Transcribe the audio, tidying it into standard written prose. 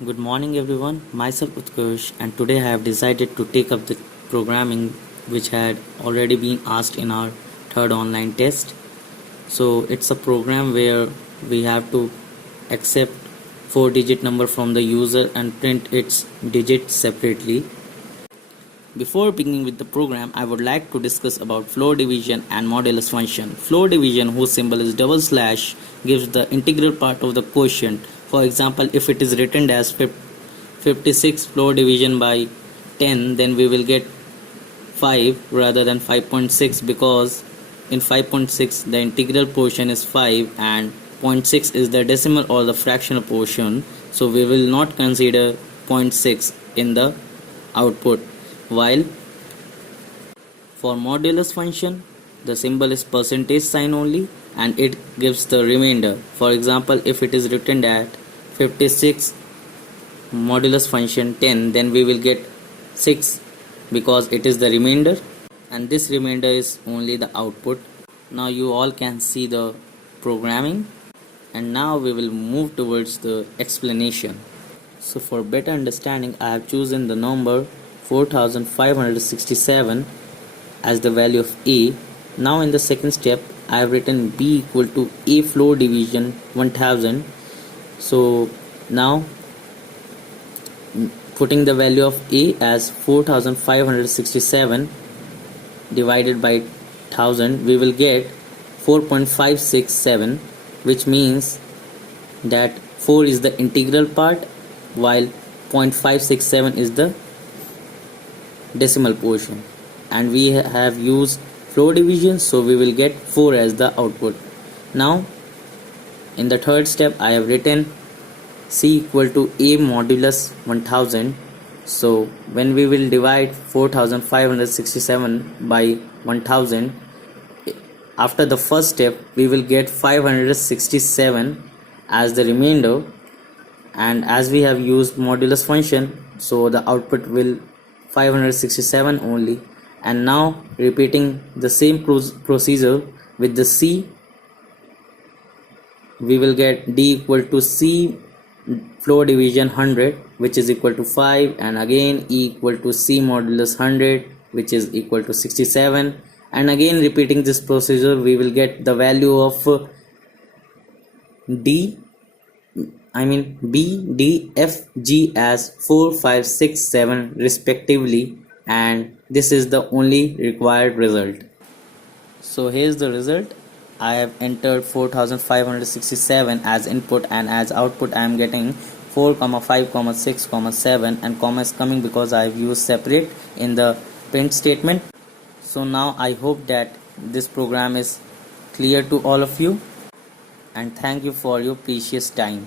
Good morning everyone, myself Utkarsh, and today I have decided to take up the programming which had already been asked in our third online test. So it's a program where we have to accept 4-digit number from the user and print its digits separately. Before beginning with the program, I would like to discuss about floor division and modulus function. Floor division, whose symbol is double slash, gives the integral part of the quotient. For example, if it is written as 56 floor division by 10, then we will get 5 rather than 5.6, because in 5.6 the integral portion is 5 and zero point 0.6 is the decimal or the fractional portion, so we will not consider zero point 0.6 in the output. While for modulus function, the symbol is percentage sign only and it gives the remainder. For example, if it is written at 56 modulus function 10, then we will get 6 because it is the remainder, and this remainder is only the output. Now you all can see the programming, and now we will move towards the explanation. So for better understanding, I have chosen the number 4567 as the value of A. Now in the second step, I have written B equal to A floor division 1000. So now putting the value of A as 4567 divided by 1000, we will get 4.567, which means that 4 is the integral part while 0.567 is the decimal portion, and we have used floor division, so we will get 4 as the output. Now in the third step, I have written C equal to A modulus 1000. So when we will divide 4567 by 1000, after the first step we will get 567 as the remainder, and as we have used modulus function, so the output will 567 only. And now repeating the same procedure with the C, we will get D equal to C floor division 100, which is equal to 5, and again E equal to C modulus 100, which is equal to 67, and again repeating this procedure, we will get the value of B, D, F, G as 4, 5, 6, 7 respectively, and this is the only required result. So here's the result. I have entered 4567 as input, and as output I am getting 4, 5, 6, 7, and comma is coming because I have used separate in the print statement. So now I hope that this program is clear to all of you, and thank you for your precious time.